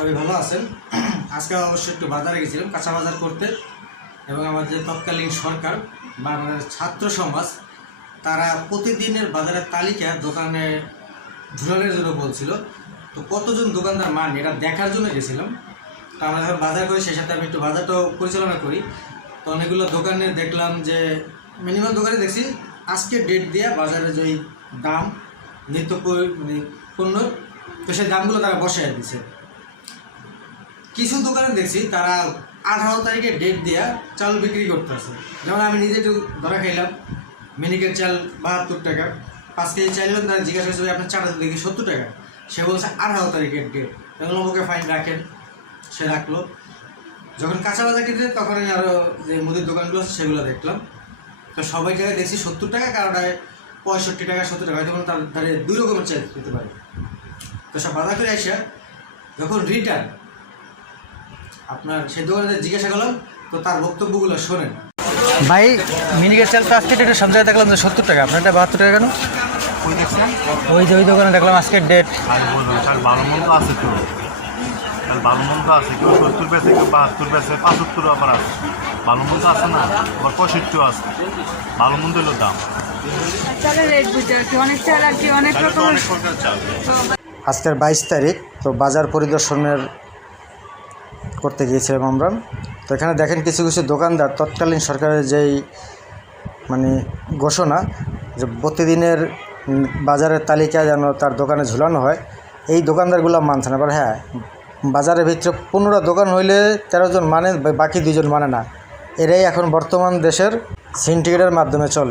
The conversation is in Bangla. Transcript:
সবাই ভালো আছেন। আজকে অবশ্যই একটু বাজারে গেছিলাম, কাঁচা বাজার করতে। এবং আমার যে তৎকালীন সরকার বা আমাদের ছাত্র সমাজ, তারা প্রতিদিনের বাজারের তালিকা দোকানে ঝুলানোর জন্য বলছিল। তো কতজন দোকানদার মান এটা দেখার জন্য গেছিলাম। তো আমরা যখন বাজার করি, সেই সাথে আমি একটু বাজারটাও পরিচালনা করি। তো অনেকগুলো দোকানে দেখলাম যে মিনিমাম দোকানে দেখছি, আজকে ডেট দিয়ে বাজারে যে দাম, নিত্য মানে পণ্য তো সেই দামগুলো তারা বসায় দিছে। কিছু দোকানে দেখছি, তারা আঠারো তারিখে ডেট দিয়া চাল বিক্রি করতেছে। যেমন আমি নিজে একটু ধরা খাইলাম, মিনিকেট চাল বাহাত্তর টাকা, পাঁচ কেজি চাইলাম তারা জিজ্ঞাসা করছে আপনার চাটা দেখি সত্তর টাকা? সে বলছে, আঠারো তারিখের ডেট তখন আমাকে ফাইন রাখেন, সে রাখল। যখন কাঁচা বাজার কিনতে তখন আমি আরও যে মুদির দোকানগুলো আছে, সেগুলো দেখলাম। তো সবাই জায়গায় দেখছি সত্তর টাকা কারোটায় পঁয়ষট্টি টাকা, সত্তর টাকা, হয়তো তার তাদের দুই রকমের চাল পেতে পারে। তো সব বাজার করে আসা, যখন রিটার্ন আপনার সেই দোকানে জিজ্ঞাসা করলাম তো তার বক্তব্যগুলো শোনেন। ভাই মিনিকেট চাল তো আজকে সব জায়গায় দেখলাম যে সত্তর টাকা। আপনার আপনারটা বাহাত্তর টাকা কেন? ওই দেখছেন? ওই যে ওই দোকানে দেখলাম আজকের ডেট আর বলবেন তার ভালো মন্দ আছে তো। ভালো মন্দ আছে কেউ সত্তর বেছে কেউ বাহাত্তর বেছে পঁচাত্তর আবার আছে। ভালো মন্দ আছে না আবার পঁয়ষট্টিও আছে। ভালো মন্দ হলো দাম। আজকের বাইশ তারিখ তো বাজার পরিদর্শনের করতে গিয়েছিলাম আমরা। তো এখানে দেখেন কিছু কিছু দোকানদার তৎকালীন সরকারের যেই মানে ঘোষণা যে প্রতিদিনের বাজারের তালিকা যেন তার দোকানে ঝুলানো হয়, এই দোকানদারগুলো মানছে না। এবার হ্যাঁ বাজারের ভিতরে পনেরো দোকান হইলে তেরো জন মানে বাকি দুজন মানে না। এরাই এখন বর্তমান দেশের সিন্ডিকেটের মাধ্যমে চলে।